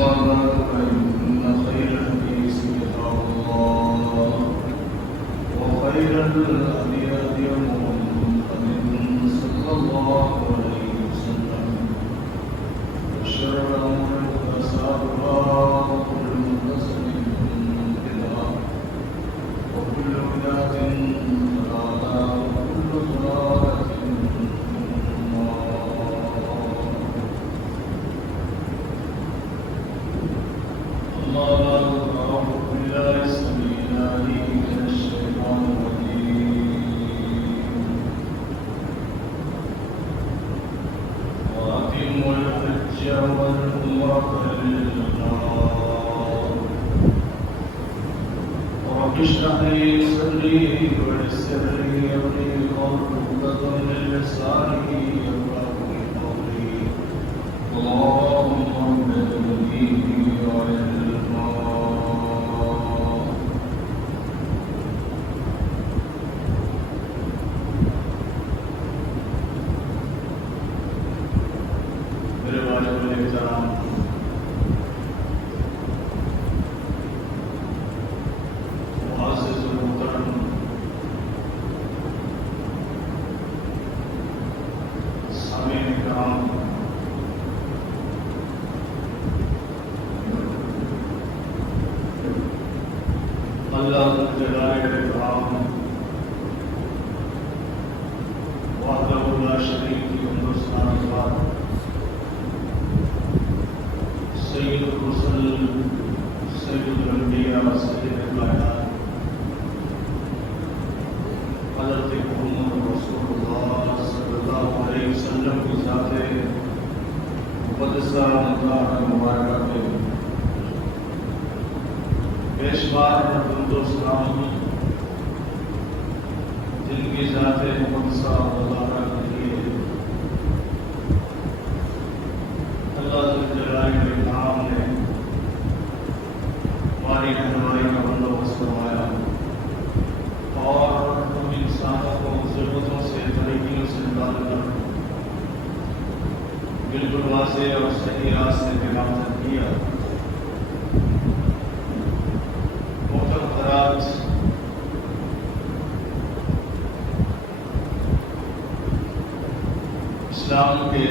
بعد فإن خير الحديث كتاب الله وخير الهدي هدي محمد صلى الله عليه وسلم وشر الأمور محدثاتها وكل محدثة بدعة وكل بدعة ضلالة وكل ضلالة اشرح لي صدري ويسر لي امري واحلل عقدة من لساني يفقهوا قولي اللهم اهدني وعلما میرے والد احترام اللہ جلالہ اکرام وحدہ لا شریک کی ہندوستان بات سید الرسل سید الانبیاء سید الکائنات حضرت محمد رسول اللہ صلی اللہ علیہ وسلم کی ذات مقدسہ مطہرہ مبارکہ پہ بیشمار درود و سلام جن کی ذات مقدسہ مطہرہ کے لیے اللہ جلالہ اکرام نے ہماری رہنمائی کا بندوبست فرمایا اور ہم انسانوں کو ضرورتوں سے طریقوں سے نکال کر بالکل واضح اور صحیح راستے پہ نامزد کیا. اسلام کے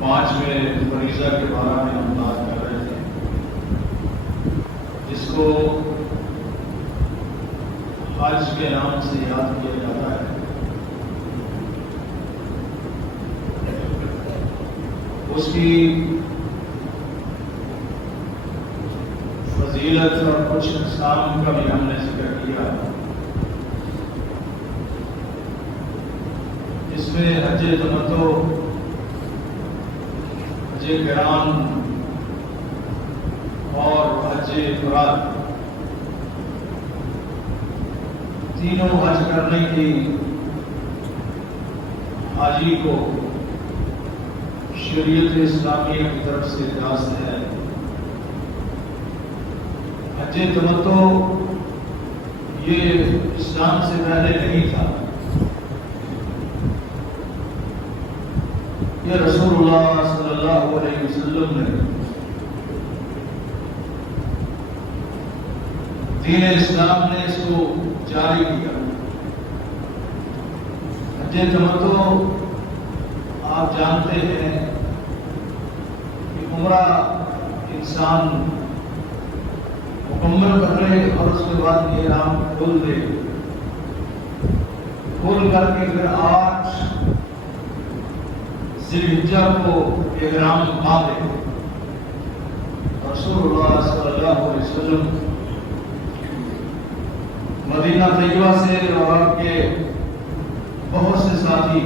5ویں فریضہ کے بارے میں ہم بات کر رہے تھے جس کو حج کے نام سے یاد کیا جاتا ہے. اس کی فضیلت اور کچھ اقسام کا بھی ہم نے ذکر کیا. اس میں حج تمتع، حج قران اور حج افراد تینوں حج کرنے کی حاجی کو شریعت اسلامیہ کی طرف سے اجازت ہے. حج تمتع یہ اسلام سے پہلے نہیں تھا. یہ رسول اللہ صلی اللہ علیہ وسلم نے دین اسلام نے اس کو جاری کیا. حج تمتع آپ جانتے ہیں کہ عمرہ انسان مکمل کر لے اور اس کے بعد یہ احرام کھول دے، کھول کر کے پھر 8 ذی الحجہ کو احرام باندھے. رسول اللہ صلی اللہ علیہ وسلم مدینہ طیبہ سے اور آپ کے بہت سے ساتھی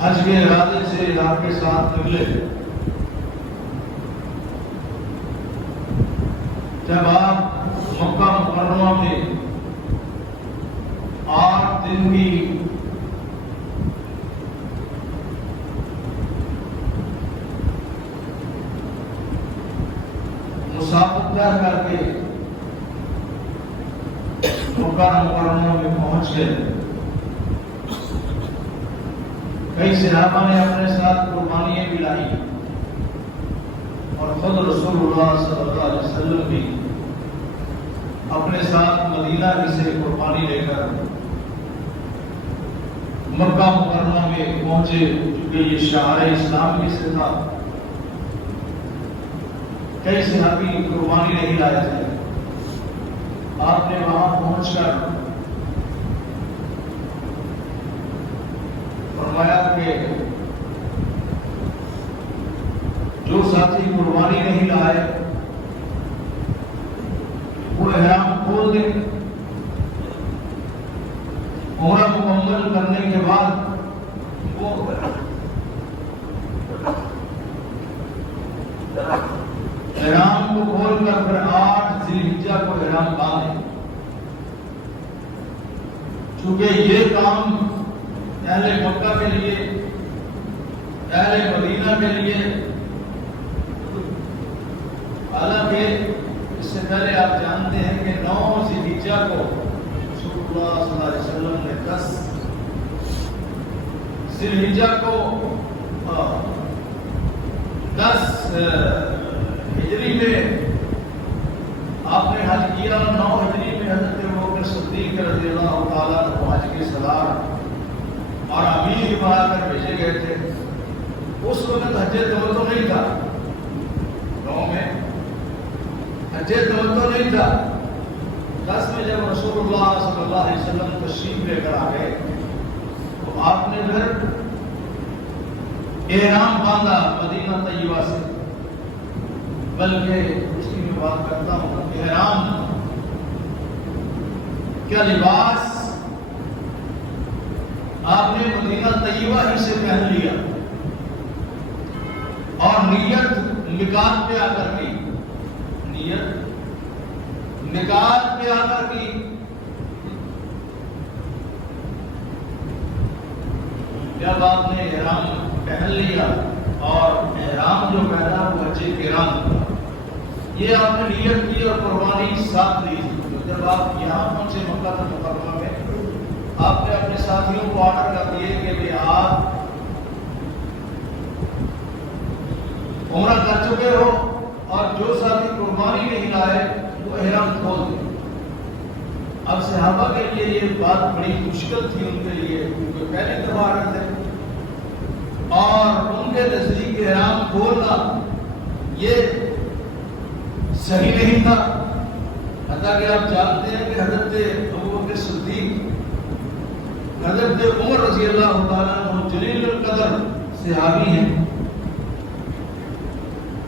حج کے ارادے سے آپ کے ساتھ نکلے. جب آپ مکہ مکرمہ میں 8 دن کی مسافت طے کر کے مکہ مکرمہ میں پہنچ گئے. کئی صحابہ نے اپنے ساتھ قربانیاں بھی لائی اور خود رسول اللہ صلی اللہ علیہ وسلم بھی اپنے ساتھ مدینہ سے قربانی لے کر مکہ مکرمہ میں پہنچے، کیونکہ یہ شعار اسلام بھی سے تھا. کئی صحابی قربانی نہیں لائے تھے. آپ نے وہاں پہنچ کر فرمایا کہ جو ساتھی قربانی نہیں لائے وہ احرام کھول دیں. عمرہ مکمل کرنے کے بعد وہ احرام کو کھول کر پھر 8 ذی الحجہ کو احرام باندھیں. چونکہ یہ کام اہل مکہ کے لیے، اہل مدینہ کے لیے، حالانکہ اس سے پہلے آپ جانتے ہیں کہ 9 ذی الحجہ کو رسول اللہ صلی اللہ علیہ وسلم نے 10 ذی الحجہ کو 10 ہجری میں آپ نے حج کیا، 9 ہجری میں حضرت ابوبکر صدیق رضی اللہ تعالیٰ عنہ حج کے سالار اور امیر بنا کر بھیجے گئے تھے. اس وقت حج تمتع نہیں تھا، گاؤں میں حج تمتع نہیں تھا. 10 میں جب رسول اللہ صلی اللہ علیہ وسلم تشریف لے کر آ گئے تو آپ نے پھر احرام باندھا مدینہ طیبہ سے. بلکہ اس کی میں بات کرتا ہوں، احرام کیا لباس آپ نے مدینہ طیبہ ہی سے پہن لیا اور نیت میقات پہ آ کر کی. نیت میقات پہ آ کر کی. جب آپ نے احرام پہن لیا اور احرام جو پہنا وہ حج قران، یہ آپ نے نیت کی اور قربانی ساتھ لی. جب آپ یہاں پہنچے مکہ مکرمہ میں، آپ نے اپنے ساتھیوں کو آرڈر کر دیے کہ آپ عمرہ کر چکے ہو اور جو ساتھی قربانی نہیں لائے وہ احرام کھول دیں. اب صحابہ کے لیے یہ بات بڑی مشکل تھی ان کے لیے، کیونکہ پہلی دفعہ آ رہے تھے اور ان کے نزدیک احرام کھولنا یہ صحیح نہیں تھا. حتیٰ کہ آپ جانتے ہیں کہ حضرت ابوبکر صدیق، حضرت عمر رضی اللہ تعالیٰ عنہ جلیل القدر صحابی ہیں،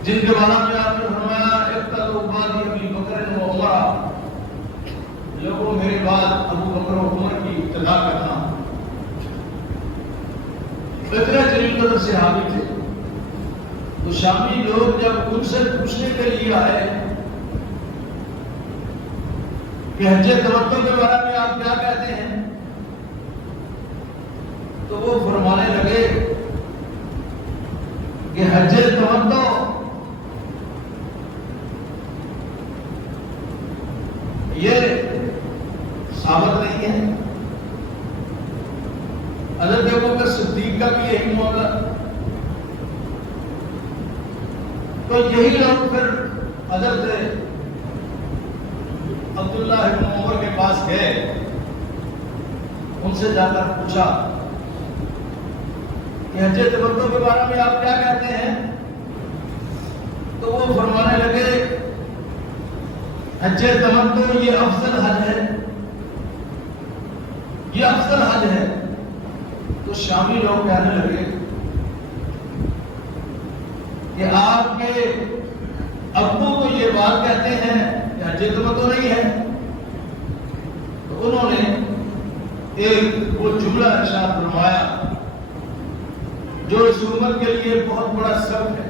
جن کے بارے میں آپ نے فرمایا اقتدوا بعد ابی بکر و عمر، لوگوں میرے بعد ابو بکر و عمر کی اقتدا کرنا. اتنے جلیل قدر صحابی تھے. تو شامی لوگ جب ان سے پوچھنے کے لیے آئے کہ حج تمتع کے بارے میں آپ کیا کہتے ہیں، تو وہ فرمانے لگے کہ حج تمتع یہ ثابت نہیں ہے. حضرت ابوبکر صدیق کا بھی یہی معاملہ. تو یہی لوگ پھر حضرت عبداللہ ابن عمر کے پاس گئے، ان سے جا کر پوچھا کہ حج تمتع کے بارے میں آپ کیا کہتے ہیں. تو وہ فرمانے لگے حج تمتع یہ افضل حج ہے، یہ افضل حج ہے. تو شامی لوگ کہنے لگے کہ آپ کے ابو کو یہ بات کہتے ہیں کہ حج تمتع نہیں ہے. تو انہوں نے ایک وہ جملہ ارشاد فرمایا جو اس امت کے لیے بہت بڑا سبق ہے.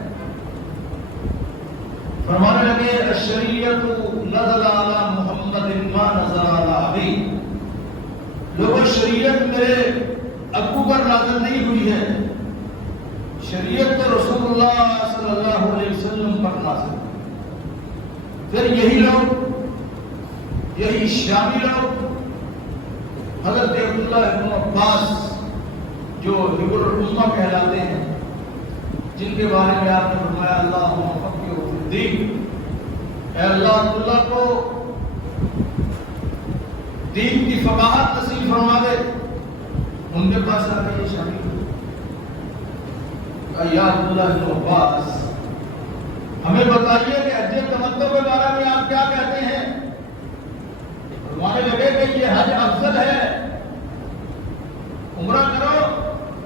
فرمانے لگے الشریعت نزل علی محمد ما نزل علی ابی. لوگوں شریعت میرے ابو پر نازل نہیں ہوئی ہے، شریعت تو رسول اللہ صلی اللہ علیہ وسلم پر نازل. پھر یہی لوگ یہی شامی لوگ حضرت عبداللہ ابن عباس جو حبر الامہ کہلاتے ہیں، جن کے بارے میں آپ نے فرمایا اللہم فقہہ فی الدین، اے اللہ عبداللہ کو دین کی فقاہت نصیب فرما دے، ان کے پاس آ کے یہ شامل یا عبداللہ ابن عباس ہمیں بتائیے کہ حج تمتع کے بارے میں آپ کیا کہتے ہیں؟ فرمانے لگے کہ یہ حج افضل ہے، عمرہ کرو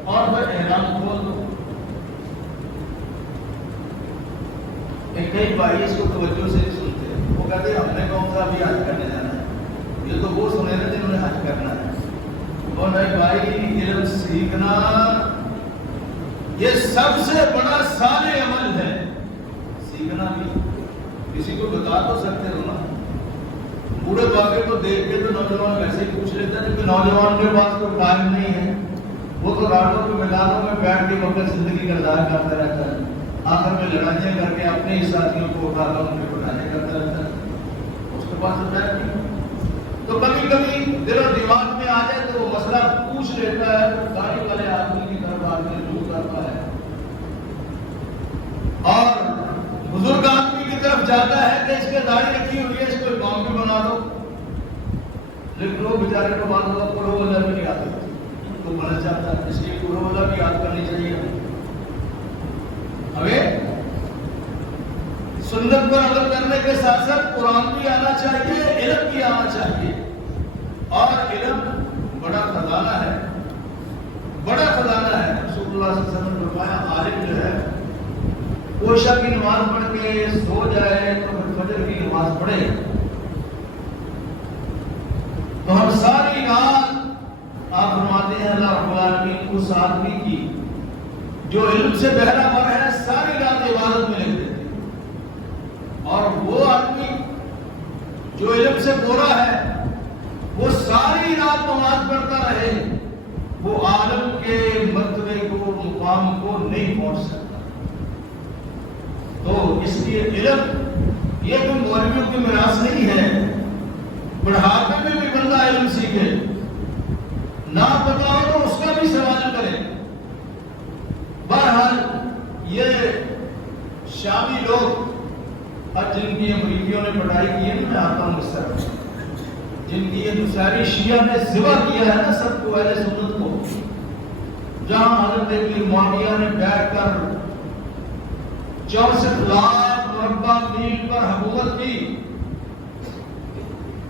اور پھر احرام کھول دو۔ کئی بھائی اس کو توجہ سے نہیں سنتے، وہ کہتے ہیں ہم نے کون سا بھی حج کرنے جانا ہے، یہ تو وہ سنے نا جنہوں نے حج کرنا ہے۔ اور نہیں بھائی، علم سیکھنا یہ سب سے بڑا صالح عمل ہے۔ سیکھنا بھی کسی کو بتا تو سکتے ہو نا، بوڑھے باقی کو دیکھ کے تو نوجوان ویسے ہی پوچھ لیتا ہے، کیونکہ نوجوان کے پاس کوئی ٹائم نہیں ہے، وہ تو راتوں کے میدانوں میں بیٹھ کے وقت زندگی کا ضائع کرتا رہتا ہے، آخر میں لڑائیاں کر کے اپنے ہی ساتھیوں کو اٹھا کر ان کے بڑھانے کرتا رہتا ہے، اس کے پاس تو ٹائم نہیں۔ تو کبھی کبھی دل و دماغ میں آ جائے تو وہ مسئلہ پوچھ لیتا ہے، تو داڑھی والے آدمی کی طرف آدمی رجوع کرتا ہے، اور بزرگ آدمی کی طرف جاتا ہے کہ اس کے داڑھی رکھی ہوئی ہے، اس کو امام بھی بنا دو، لیکن وہ بیچارے کو بات ہوگا قرآن والا بھی نہیں آتا تو بنس جاتا ہے، اس لیے قرآن والا بھی یاد کرنی چاہیے ہمیں۔ سنت پر عمل کرنے کے ساتھ ساتھ قرآن بھی آنا چاہیے، علم بھی آنا چاہیے، اور علم بڑا خزانہ ہے، بڑا خزانہ ہے۔ رسول اللہ صلی اللہ علیہ وسلم نے فرمایا عالم جو ہے وہ عشاء کی نماز پڑھ کے سو جائے تو پھر فجر کی نماز پڑھے، تو ہم ساری رات آپ فرماتے ہیں اللہ رب العالمین اس آدمی کی جو علم سے بہرا مر ہے ساری رات عبادت میں لگ دیتے، اور وہ آدمی جو علم سے گورا ہے وہ ساری رات نماز پڑھتا رہے، وہ عالم کے مرتبے کو مقام کو نہیں پہنچ سکتا۔ تو اس لیے علم یہ کوئی مولویوں کی میراث نہیں ہے، بڑھاپے میں بھی بندہ علم سیکھے، نہ پتا ہو تو اس کا بھی سوال کرے۔ بہرحال یہ شامی لوگ اب جن کی امریکیوں نے پڑھائی کی ہے، میں آتا ہوں اس طرح، جن کی یہ نصیری شیعہ نے ذبح کیا ہے نا سب کو، اہل سنت کو، جہاں حضرت ابن معاویہ نے بیٹھ کر 64 لاکھ مربع میل پر حکومت کی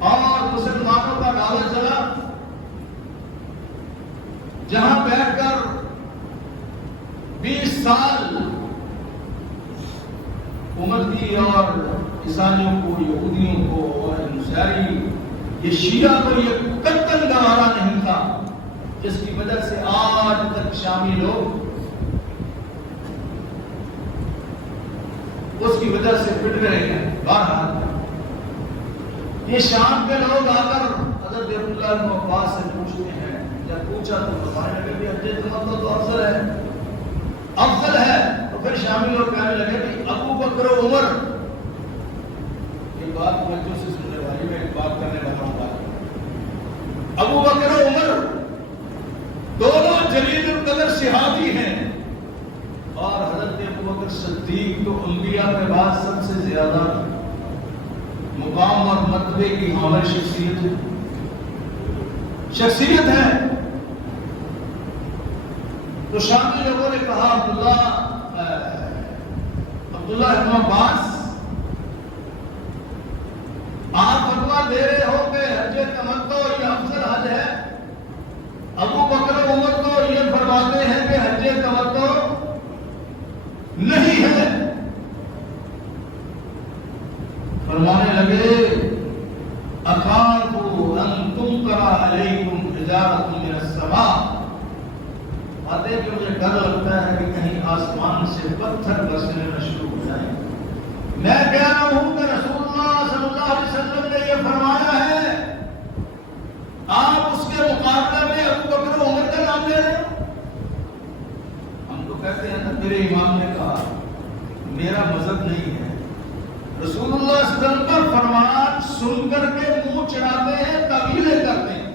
اور مسلمانوں کا دعوت چلا، جہاں بیٹھ کر 20 سال حکومت کی اور عیسائیوں کو، یہودیوں کو اور نصیری یہ شیعہ کو یہ قتل گوارا نہیں تھا، جس کی وجہ سے آج تک شامی لوگ اس کی وجہ سے پٹ رہے ہیں۔ بہرحال یہ شام کے لوگ آ کر حضرت عبداللہ بن عباس سے پوچھتے ہیں، جب پوچھا تو فرمانے لگے کہ حج تمتع تو افضل ہے، افضل ہے۔ تو پھر شامی لوگ کہنے لگے کہ ابو بکر و عمر، یہ بات توجہ سے سننے والی، میں ایک بات کرنے لگا ہوں، ابو بکر و عمر دونوں جلیل القدر صحابی ہیں، اور حضرت ابو بکر صدیق تو انبیاء کے بعد سب سے زیادہ مقام اور مرتبے کی حامل شخصیت ہے۔ تو شامی لوگوں نے کہا عبداللہ ابن عباس، آپ فتویٰ دے رہے ہو کہ حج تمتع یہ افضل حج ہے، ابو بکر و عمر تو یہ فرماتے ہیں کہ حج تمتع نہیں ہے۔ فرمانے لگے اخاف ان تمطر علیکم حجارۃ من السماء، باتیں کہ مجھے ڈر لگتا ہے کہ کہیں آسمان سے پتھر برسنے میں شروع ہو جائیں۔ میں کہہ رہا ہوں کہ رسول اللہ صلی اللہ علیہ وسلم نے یہ فرمایا ہے، آپ اس کے مقابلے میں ابو بکر و عمر کا نام لے رہے ہیں۔ ہم تو کہتے ہیں نا میرے امام نے کہا، میرا مذہب نہیں ہے، رسول اللہ صلی اللہ علیہ وسلم کا فرمان سن کر کے منہ چڑھاتے ہیں، تعویلیں کرتے ہیں،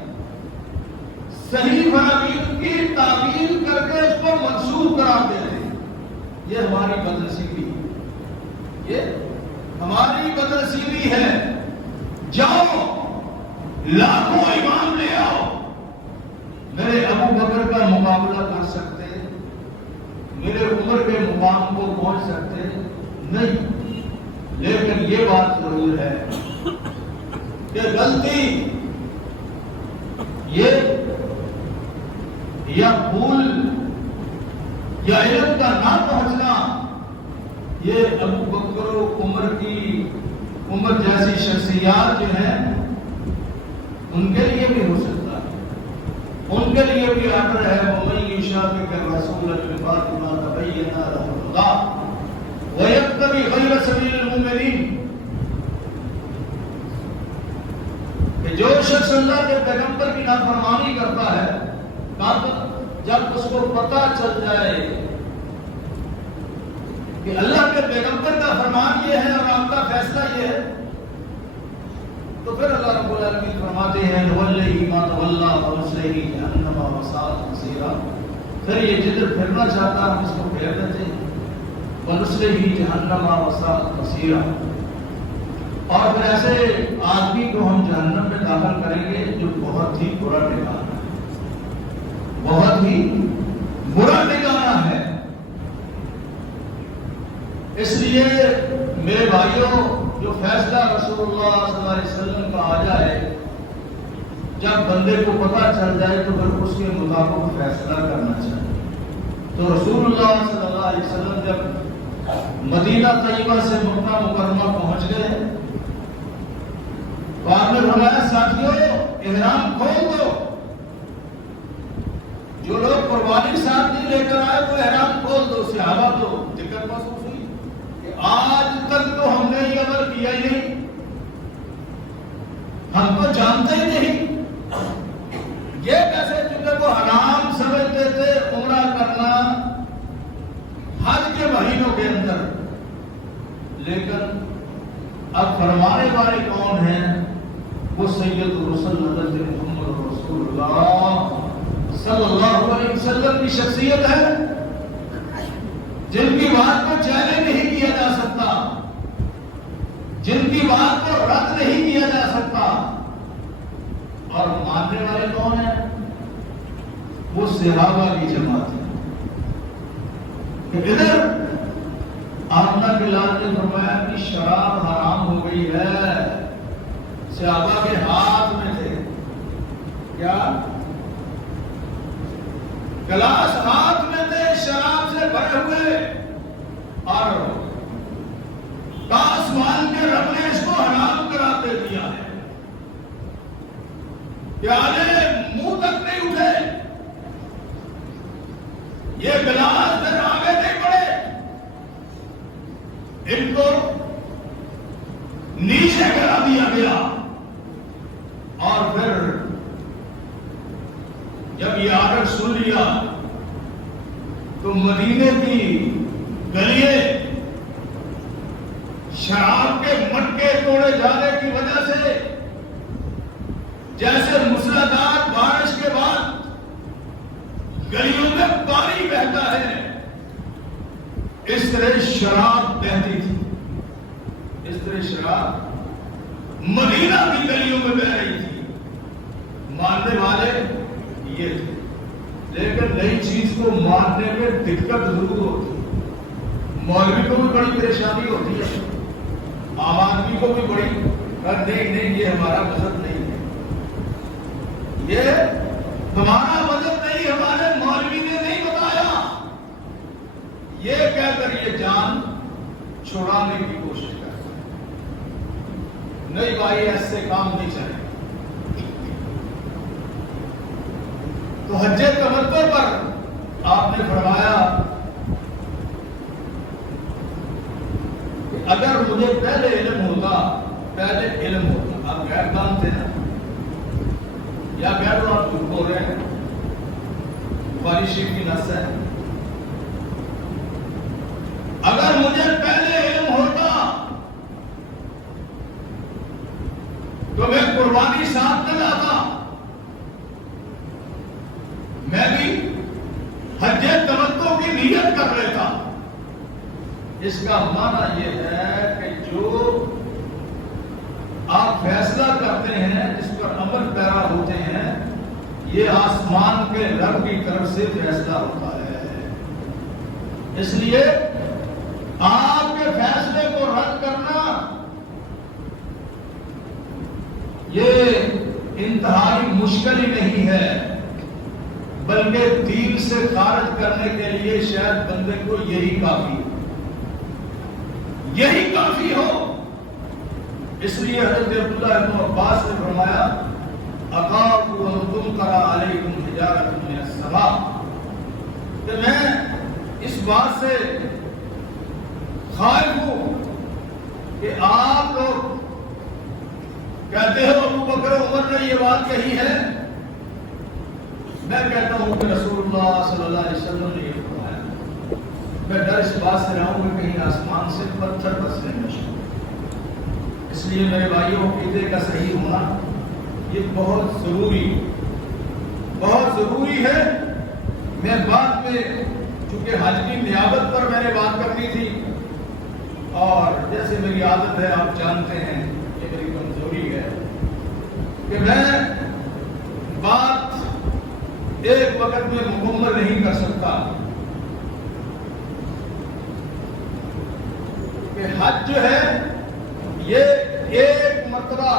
صحیح فراویل کی تعویل کر کے اس کو منسوخ کراتے ہیں. یہ ہماری بدنصیبی ہے، یہ ہماری بدنصیبی ہے. جاؤ لاکھوں امام لے آؤ، میرے ابو بکر کا مقابلہ کر سکتے، میرے عمر کے مقام کو پہنچ سکتے نہیں. لیکن یہ بات ضرور ہے کہ غلطی یہ یا بھول یا علم کا نہ پہنچنا یہ ابو بکر و عمر جیسی شخصیات جو ہیں ان کے لیے بھی ہو سکتا ہے، ان کے لیے بھی آرڈر ہے. وَمَن يُشَاقِقِ الرَّسُولَ مِن بَعْدِ مَا تَبَيَّنَ لَهُ الْهُدَىٰ وَيَتَّبِعْ غَيْرَ سَبِيلِ الْمُؤْمِنِينَ، کہ جو شخص اللہ کے پیغمبر کی نافرمانی کرتا ہے، جب اس کو پتہ چل جائے کہ اللہ کے پیغمبر کا فرمان یہ ہے اور آپ کا فیصلہ یہ ہے، تو پھر اللہ رب العالمین فرماتے ہیں نُوَلِّهِ مَا تَوَلَّىٰ وَنُصْلِهِ جَهَنَّمَ وَسَاءَتْ مَصِيرًا، پھر یہ جدھر پھرنا چاہتا ہم اس کو پھیر دیتے ہیں. وَنُصْلِهِ جَهَنَّمَ وَسَاءَتْ مَصِيرًا، اور پھر ایسے آدمی کو ہم جہنم میں داخل کریں گے جو بہت ہی برا ٹھکانہ ہے، بہت ہی برا ٹھکانہ ہے. اس لیے میرے بھائیوں، جو فیصلہ رسول اللہ صلی اللہ علیہ وسلم کا آ جائے، جب بندے کو پتہ چل جائے تو پھر اس کے مطابق فیصلہ کرنا چاہیے. تو رسول اللہ صلی اللہ علیہ وسلم جب مدینہ طیبہ سے مکہ مکرمہ پہنچ گئے تو آپ نے فرمایا ساتھیوں احرام کھول دو. جو لوگ قربانی ساتھ نہیں لے کر آئے وہ احرام کھول دو. صحابہ تو دقت محسوس ہوئی کہ آج تک تو ہم نے یہ عمل کیا ہی نہیں، ہم تو جانتے ہی نہیں. یہ کیسے؟ چونکہ وہ حرام سمجھتے تھے عمرہ کرنا حج کے مہینوں کے اندر. لیکن اب فرمانے والے کون ہیں؟ وہ سید الرسل حضرت محمد رسول اللہ صلی اللہ علیہ وسلم کی شخصیت ہے، جن کی بات کو چیلنج نہیں کیا جا سکتا، جن کی بات کو رد نہیں کیا جا سکتا. اور ماننے والے کون ہیں؟ وہ صحابہ کی جماعت ہے. ادھر آمنہ بلال نے فرمایا کہ شراب حرام ہو گئی ہے، صحابہ کے ہاتھ میں تھے کیا؟ گلاس ہاتھ میں تھے شراب سے بھرے ہوئے، اور آسمان کے رب نے اس کو حرام قرار دے دیا ہے. پیالے منہ تک نہیں اٹھے، یہ گلاس پھر آگے نہیں بڑھے، ان کو نیچے کرا دیا گیا. اور پھر جب یہ آرڈر سن لیا تو مدینے کی گلیے شراب کے مٹکے توڑے جانے کی وجہ سے جیسے موسلادھار بارش کے بعد گلیوں میں پانی بہتا ہے، اس طرح شراب بہتی تھی. اس طرح شراب مدینہ کی گلیوں میں بہ رہی تھی. ماننے والے یہ تھے، لیکن نئی چیز کو ماننے میں دقت ضرور ہوتی ہے. مولوی کو بھی بڑی پریشانی ہوتی ہے، عام آدمی کو بھی بڑی، نہیں یہ ہمارا مذہب نہیں ہے، یہ تمہارا مذہب نہیں، ہمارے مولوی نے نہیں بتایا. یہ کہہ کر یہ جان چھڑانے کی کوشش کرتا ہے. نہیں بھائی ایسے کام نہیں چلے. تو حج تمتع پر آپ نے فرمایا کہ اگر مجھے پہلے علم ہوتا، آپ غیر کام تھے نا، یا غیر تو آپ جھوٹ بول رہے ہیں، بخاری شریف کی نص ہے. اگر مجھے پہلے علم ہوتا نیت کر لیتا. اس کا معنی یہ ہے کہ جو آپ فیصلہ کرتے ہیں جس پر عمل پیرا ہوتے ہیں یہ آسمان کے رب کی طرف سے فیصلہ ہوتا ہے. اس لیے آپ کے فیصلے کو رد کرنا یہ انتہائی مشکل ہی نہیں ہے، بلکہ دین سے خارج کرنے کے لیے شاید بندے کو یہی کافی ہو. اس لیے حضرت عبداللہ ابن عباس نے فرمایا اخاف ان تمطر علیکم حجارۃ من السماء، کہ میں اس بات سے خائف ہوں کہ آپ لوگ کہتے ہو ابو بکر عمر نے یہ بات کہی ہے، میں کہتا ہوں کہ رسول اللہ صلی اللہ علیہ وسلم نے یہ فرمایا. میں ڈر اس بات سے رہا ہوں کہ کہیں آسمان سے پتھر برسنے نہ شروع. اس لیے میرے بھائیوں عقیدے کا صحیح ہونا یہ بہت ضروری ہے. میں بعد میں چونکہ حج کی نیابت پر میں نے بات کرنی تھی اور جیسے میری عادت ہے آپ جانتے ہیں یہ میری کمزوری ہے کہ میں بات ایک وقت میں مکمل نہیں کر سکتا. کہ حج جو ہے یہ ایک مرتبہ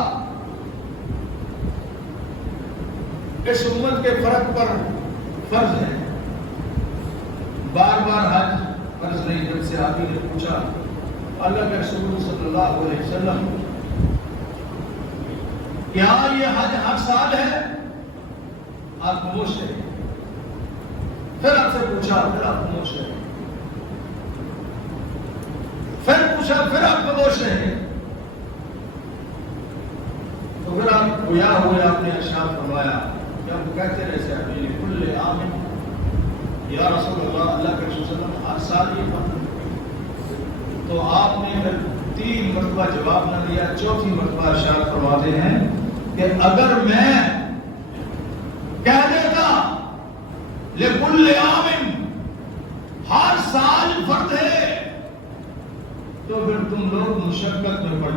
اس امت کے فرق پر فرض ہے، بار بار حج فرض نہیں. جب سے آدمی نے پوچھا اللہ کے رسول صلی اللہ علیہ وسلم کیا یہ حج ہر سال ہے، آپ خاموش رہے. پھر آپ سے پوچھا پھر آپ خاموش رہے، پھر پوچھا پھر آپ خاموش رہے. تو پھر آپ گویا ہوئے آپ نے ارشاد فرمایا کہ آپ کہتے رہے صحابی کل عام یا رسول اللہ، اللہ کے رسول صلی اللہ علیہ وسلم ہر سال یہ فرض. تو آپ نے پھر 3 مرتبہ جواب نہ دیا، چوتھی مرتبہ ارشاد فرماتے ہیں کہ اگر میں کہہ دیتا لکل عام ہر سال فرض ہے تو پھر تم لوگ مشقت میں پڑ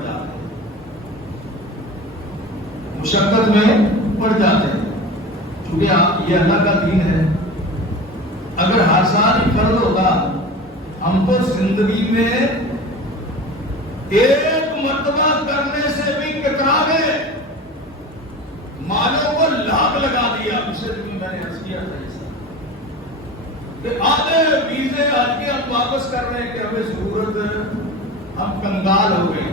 جاتے، چونکہ یہ اللہ کا دین ہے. اگر ہر سال ہی فرض ہوتا ہم تو زندگی میں ایک مرتبہ کرنے سے بھی کترا گئے، مالوں کو لاگ لگا دیا. پچھلے دن میں نے عرض کیا تھا کہ آدھے ویزے آج کے ہم واپس کر رہے ہیں کہ ہمیں ضرورت ہے، ہم کنگال ہو گئے.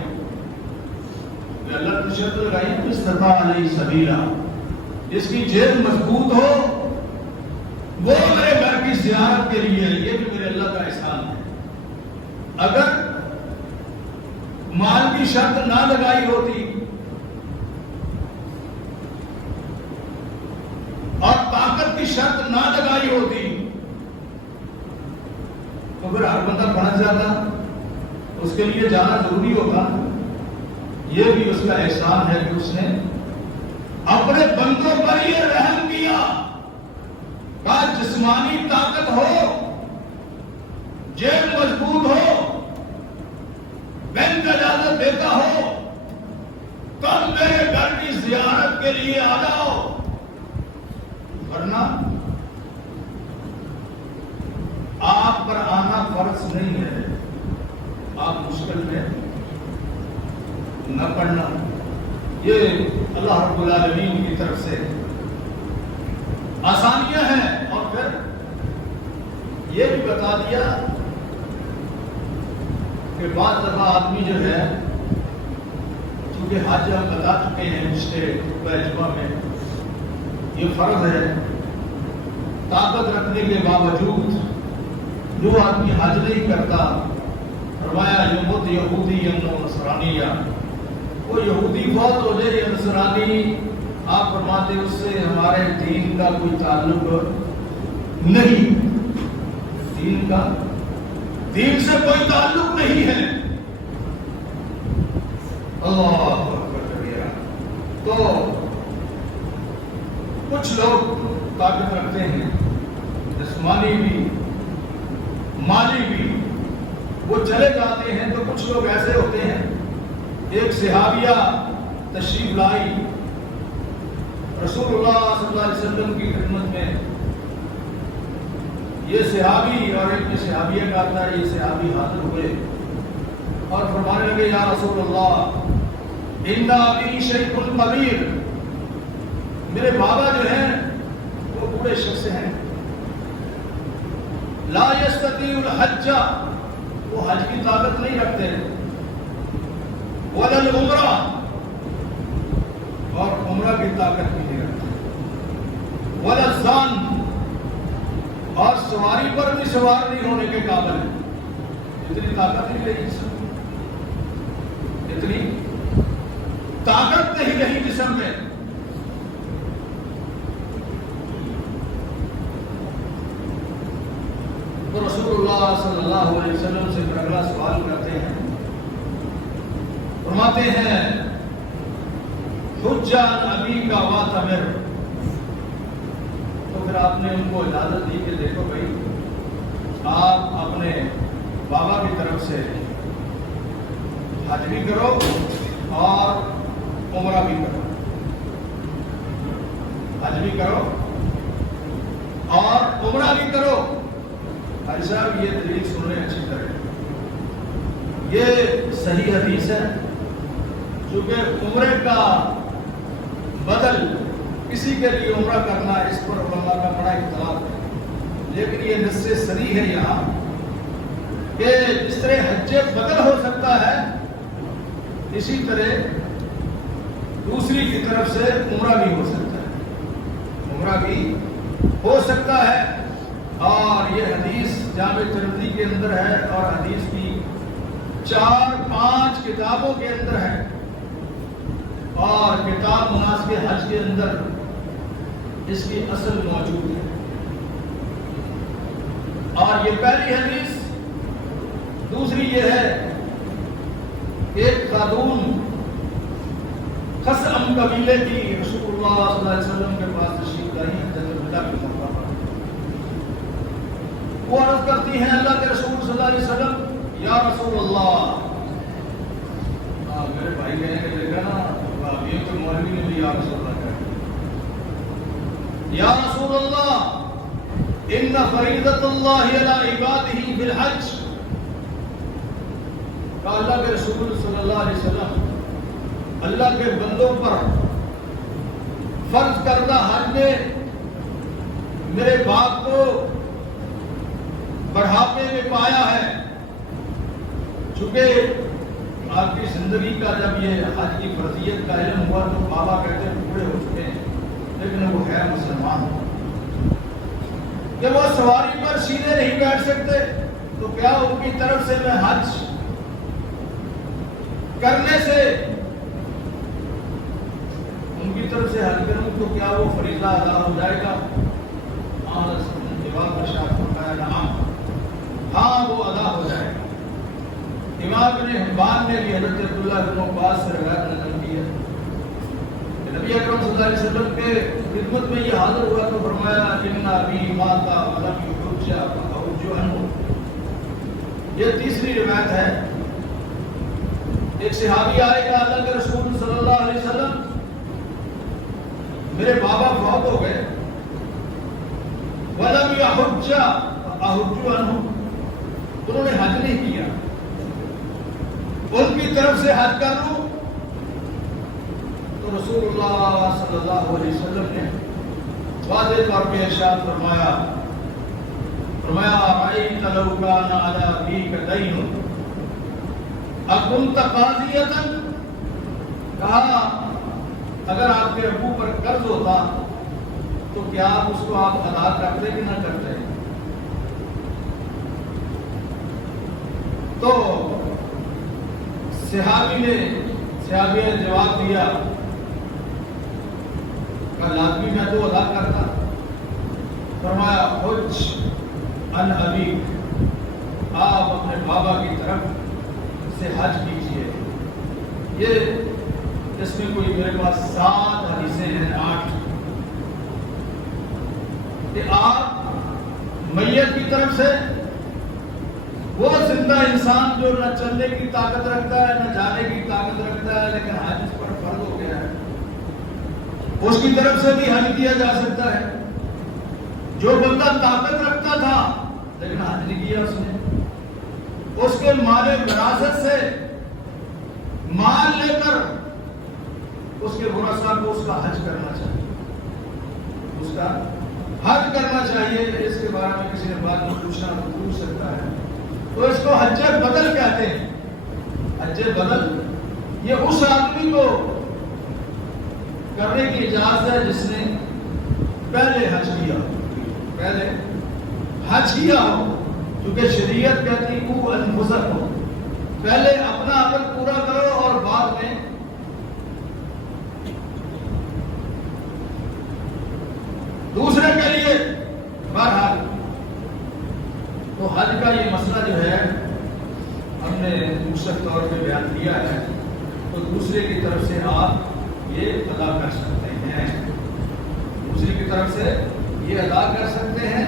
اللہ کی شرط لگائی استطاع علیہ سبیلا، جس کی جیب مضبوط ہو وہ میرے گھر کی زیارت کے لیے، یہ بھی میرے اللہ کا احسان ہے. اگر مال کی شرط نہ لگائی ہوتی اور طاقت کی شرط نہ لگائی ہوتی تو پھر ہر بندہ پہنچ جاتا، اس کے لیے جانا ضروری ہوتا. یہ بھی اس کا احسان ہے کہ اس نے اپنے بندوں پر یہ رحم کیا کہ جسمانی طاقت ہو، جیب مضبوط ہو، بینک اجازت دیتا ہو، تب میرے گھر کی زیارت کے لیے آ جاؤ، ورنہ آپ پر آنا فرض نہیں ہے. آپ مشکل میں نہ پڑنا، یہ اللہ رب العالمین کی طرف سے آسانیاں ہیں. اور پھر یہ بھی بتا دیا کہ بعض دفعہ آدمی جو ہے، چونکہ حج ہم بتا چکے ہیں پچھلے اجماع میں یہ فرض ہے، طاقت رکھنے کے باوجود جو آدمی حج نہیں کرتا، فرمایا یموت یہودی یم نصرانیہ، وہ یہودی فوت ہو جائے یا نصرانی، آپ فرماتے اس سے ہمارے دین کا کوئی تعلق نہیں، دین سے کوئی تعلق نہیں ہے. اللہ اکبر کبیرہ. تو کچھ لوگ طاقت رکھتے ہیں، جسمانی بھی مالی بھی، وہ چلے جاتے ہیں تو کچھ لوگ ایسے ہوتے ہیں. ایک صحابیہ تشریف لائی رسول اللہ صلی اللہ علیہ وسلم کی خدمت میں. یہ صحابی اور ایک صحابیہ کا تھا، یہ صحابی حاضر ہوئے اور فرمانے لگے یا رسول اللہ ان ابی شیخ کبیر، میرے بابا جو ہیں وہ بوڑھے شخص ہیں، لا یستطیع الحج، وہ حج کی طاقت نہیں رکھتے، ولا العمرہ، اور عمرہ کی طاقت بھی نہیں رکھتے، ولا الزان، اور سواری پر بھی سوار نہیں ہونے کے قابل ہے. اتنی طاقت نہیں رہی جسم میں، اتنی طاقت نہیں رہی جسم میں. تو رسول اللہ صلی اللہ علیہ وسلم سے پھر اگلا سوال کرتے ہیں، فرماتے ہیں حج عن ابیک واعتمر. تو پھر آپ نے ان کو اجازت دی کہ دیکھو بھائی آپ اپنے بابا کی طرف سے حج بھی کرو اور عمرہ بھی کرو، حج بھی کرو اور عمرہ بھی کرو. حاجی صاحب یہ دلیل سن لیں اچھی طرح، یہ صحیح حدیث ہے. چونکہ عمرے کا بدل کسی کے لیے عمرہ کرنا، اس پر علماء کا بڑا اختلاف ہے، لیکن یہ نص صریح ہے یہاں کہ جس طرح حج بدل ہو سکتا ہے اسی طرح دوسری کی طرف سے عمرہ بھی ہو سکتا ہے، عمرہ بھی ہو سکتا ہے. اور یہ حدیث جامع ترمذی کے اندر ہے اور حدیث کی 4-5 کتابوں کے اندر ہے، اور کتاب مناسب حج کے اندر اس کی اصل موجود ہے. اور یہ پہلی حدیث. دوسری یہ ہے ایک خاتون خثعم قبیلے کی رسول اللہ صلی اللہ علیہ وسلم کے پاس تشریف لائی ہیں حجۃ الوداع کے موقع پر. وہ عرض کرتی ہیں اللہ کے رسول صلی اللہ علیہ وسلم یا رسول اللہ، میرے بھائی کہنے کے دیکھا نا یہ تو مولوی نے بھی یا رسول اللہ کہا، یا رسول اللہ ان فریضۃ اللہ علی عبادہ بالحج. کہا اللہ کے رسول صلی اللہ علیہ وسلم اللہ کے بندوں پر فرض کردہ حج نے میرے باپ کو بڑھاپے میں پایا ہے. چونکہ آپ کی زندگی کا جب یہ حج کی فرضیت کا علم ہوا تو بابا کہتے ہیں بوڑھے ہو چکے ہیں لیکن وہ ہے مسلمان، کہ وہ سواری پر سیدھے نہیں بیٹھ سکتے، تو کیا ان کی طرف سے میں حج کرنے سے ان کی طرف سے حج کروں تو کیا وہ فریضہ ادا ہو جائے گا؟ جواب ارشاد فرمایا ہاں وہ ادا ہو جائے گا. امام ابن حبان نے بھی حضرت عبداللہ بن عباس سے روایت نقل کی ہے کہ نبی اکرم صلی اللہ علیہ وسلم کے خدمت میں یہ حاضر ہوا تو فرمایا ان ابی مات ولم یحج فاحج عنہ. یہ تیسری روایت ہے. ایک صحابی آئے کہ اللہ کے رسول صلی اللہ علیہ وسلم میرے بابا فوت ہو گئے، ولم یحج فاحج عنہ، انہوں نے حج نہیں کیا، ان کی طرف سے حج کر لوں. تو رسول اللہ صلی اللہ علیہ وسلم نے واضح طور پہ ارشاد فرمایا رأیت لو کان علی ابیک دین اکنت قاضیۃ، کہا اگر آپ کے ابو پر قرض ہوتا تو کیا آپ اس کو آپ ادا کرتے کہ نہ کرتے؟ تو صحابی نے جواب دیا کہ لازمی میں تو ادا کرتا. فرمایا حج عن ابیک، آپ اپنے بابا کی طرف سے حج کیجیے. یہ اس میں کوئی میرے پاس 7 حدیثیں ہیں 8 کہ آپ میت کی طرف سے زندہ انسان جو نہ چلنے کی طاقت رکھتا ہے نہ جانے کی طاقت رکھتا ہے لیکن حج اس پر فرض ہو گیا ہے، اس کی طرف سے بھی حج کیا جا سکتا ہے۔ جو بندہ طاقت رکھتا تھا لیکن حج نہیں کیا، اس نے اس کے مال وراثت سے مال لے کر اس کے ورثاء کو اس کا حج کرنا چاہیے، اس کا حج کرنا چاہیے۔ اس کے بارے میں کسی نے بات نہیں پوچھنا تو پوچھ سکتا ہے۔ تو اس کو حج بدل کہتے ہیں۔ حج بدل یہ اس آدمی کو کرنے کی اجازت ہے جس نے پہلے حج کیا ہو، پہلے حج کیا ہو، کیونکہ شریعت کہتی کو انفسکم، پہلے اپنا عمل پورا کرو اور بعد میں دوسرے کے لیے۔ بہرحال تو حج کا یہ مسئلہ جو ہے ہم نے مشترک طور پہ بیان کیا ہے، تو دوسرے کی طرف سے آپ یہ ادا کر سکتے ہیں، دوسرے کی طرف سے یہ ادا کر سکتے ہیں،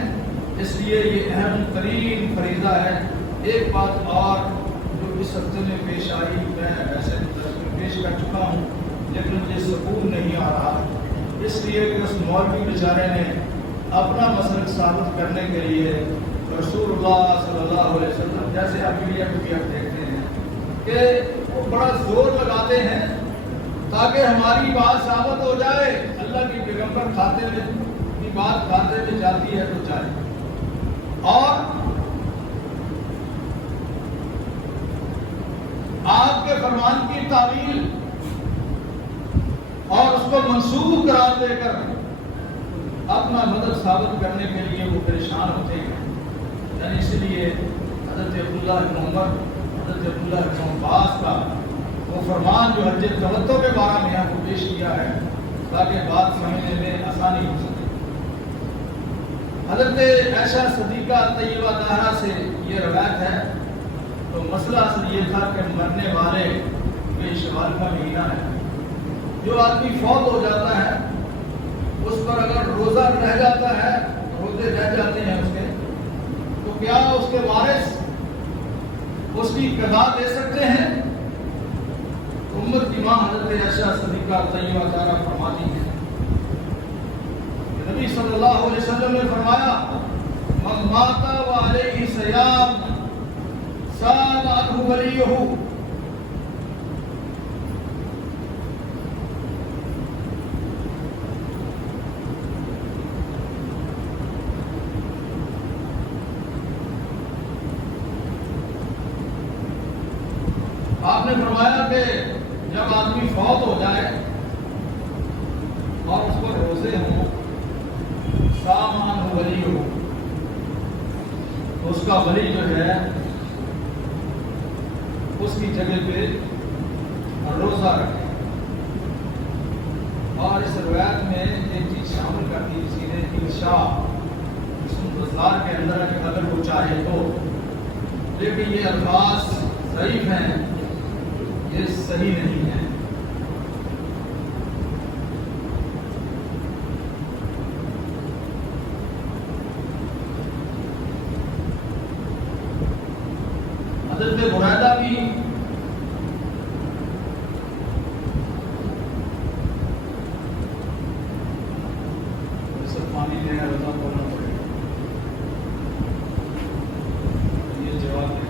اس لیے یہ اہم ترین فریضہ ہے۔ ایک بات اور جو اس ہفتے میں پیش آئی، میں ویسے پیش کر چکا ہوں لیکن مجھے سکون نہیں آ رہا، اس لیے کہ اس مولوی بیچارے نے اپنا مسلک ثابت کرنے کے لیے رسول اللہ صلی اللہ علیہ وسلم جیسے اب میڈیا کو بھی آپ دیکھتے ہیں کہ وہ بڑا زور لگاتے ہیں تاکہ ہماری بات ثابت ہو جائے۔ اللہ کی پیغمبر کھاتے میں کی بات کھاتے میں جاتی ہے تو جائے، اور آپ کے فرمان کی تعویل اور اس کو منسوخ قرار دے کر اپنا مدد ثابت کرنے کے لیے وہ پریشان ہوتے ہیں۔ یعنی اس لیے حضرت عبداللہ بن عمر، حضرت عبداللہ بن عباس کا وہ فرمان جو حج تمتع کے بارے میں آپ کو پیش کیا ہے تاکہ بات سمجھنے میں آسانی ہو سکے۔ حضرت عائشہ صدیقہ طیبہ طاہرہ سے یہ روایت ہے، تو مسئلہ اصل یہ تھا کہ مرنے والے یہ شوال کا مہینہ ہے، جو آدمی فوت ہو جاتا ہے اس پر اگر روزہ رہ جاتا ہے، روزے رہ جاتے ہیں اس کے، تو کیا اس کے وارث اس کی قضا دے سکتے ہیں؟ امت کی ماں حضرت عائشہ صدیقہ طیبہ طاہرہ فرماتی ہیں کہ نبی صلی اللہ علیہ وسلم نے فرمایا من مات وعلیہ صیام صام عنہ ولیہ۔ آپ نے فرمایا کہ جب آدمی فوت ہو جائے اور اس پر روزے ہوں، سامان ولی ہو، تو اس کا ولی جو ہے اس کی جگہ پہ روزہ رکھے۔ اور اس روایت میں ایک چیز شامل کر دی، اسی نے انشاء اس مزدار کے اندر کہ اگر وہ چاہے تو، لیکن یہ الفاظ ضعیف ہیں، یہ صحیح نہیں ہے۔ حضرت برائدہ بھی سب پانی لینا روزہ بولنا پڑے گا، یہ جواب ہے۔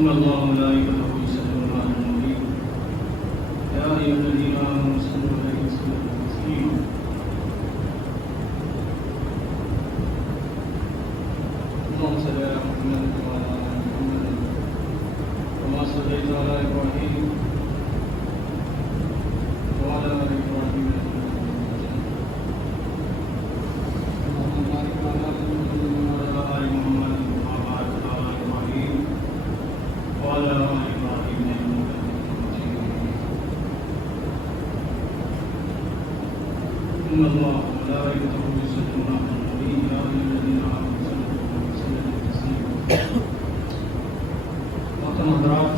إن الله وملائكته يصلون على النبي يا أيها الذين آمنوا صلوا عليه وسلموا تسليما اللهم صل على محمد وعلى آل محمد كما صليت على إبراهيم وعلى آل إبراهيم إنك حميد مجيد اللهم بارك على محمد وعلى آل محمد كما باركت على إبراهيم وعلى آل إبراهيم إنك حميد مجيد إن الله وملائكته يصلون على النبي يا أيها الذين آمنوا صلوا عليه وسلموا تسليما محترم حضرات،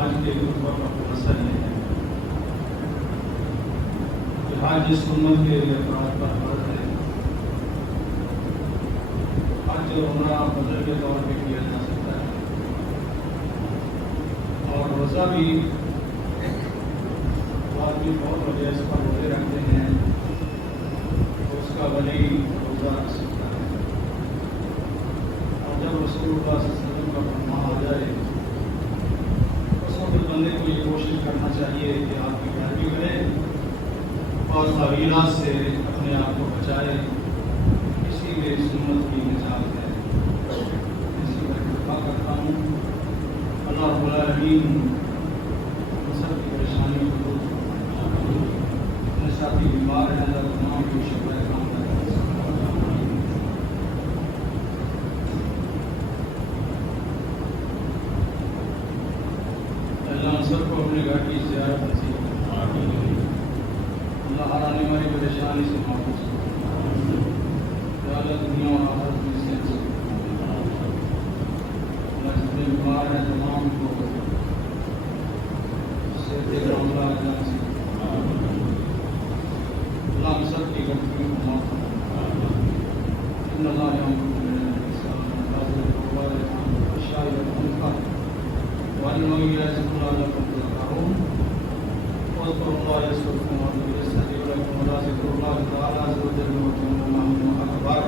آج کے خطبہ کا خلاصہ یہ ہے کہ حج جس امت کے افراد پر فرض ہے، حج اور عمرہ بدل کے طور پہ کیا جا سکتا ہے، اور روزہ بھی آدمی بہت وجہ اس پر روزے رکھتے ہیں تو اس کا ولی روزہ رکھ سکتا ہے، اور جب رسول اللہ صلی اللہ علیہ وسلم کا فرمان آ جائے اس وقت بندے کو یہ کوشش کرنا چاہیے کہ آپ کی پیروی کرے اور تعویلات سے اپنے آپ کو بچائے، اسی لیے سنت کی نجات ہے۔ اسی پر اتفاق کرتا ہوں اللہ رب العالمین ہم سب کی پریشانیوں کو دور فرمائے، اپنے ساتھی بیمار ہیں اللہ تمام کو شفا کام کرے۔ اللہ ہم سب کو اپنے گھر کی زیارت نصیب فرمائے، اللہ ہر آنے والی پریشانی سے محفوظ فرمائے، یا اللہ دنیا اور آخرت میں صحت سے اللہ جتنے بیمار ہیں تمام کو صحت کاملہ اللہ نصیب فرمائے، اللہ ہم سب کی غلطیوں کو معاف فرمائے۔ ان اللہ یامر بالإحسان وإيتاء ذی القربى وینہی عن الفحشاء والمنکر والبغی یعظکم لعلکم تذکرون واذکروا اللہ یذکرکم وادعوہ یستجب لکم ولذکر اللہ تعالی عز وجل أکبر۔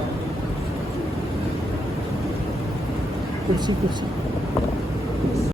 کرسی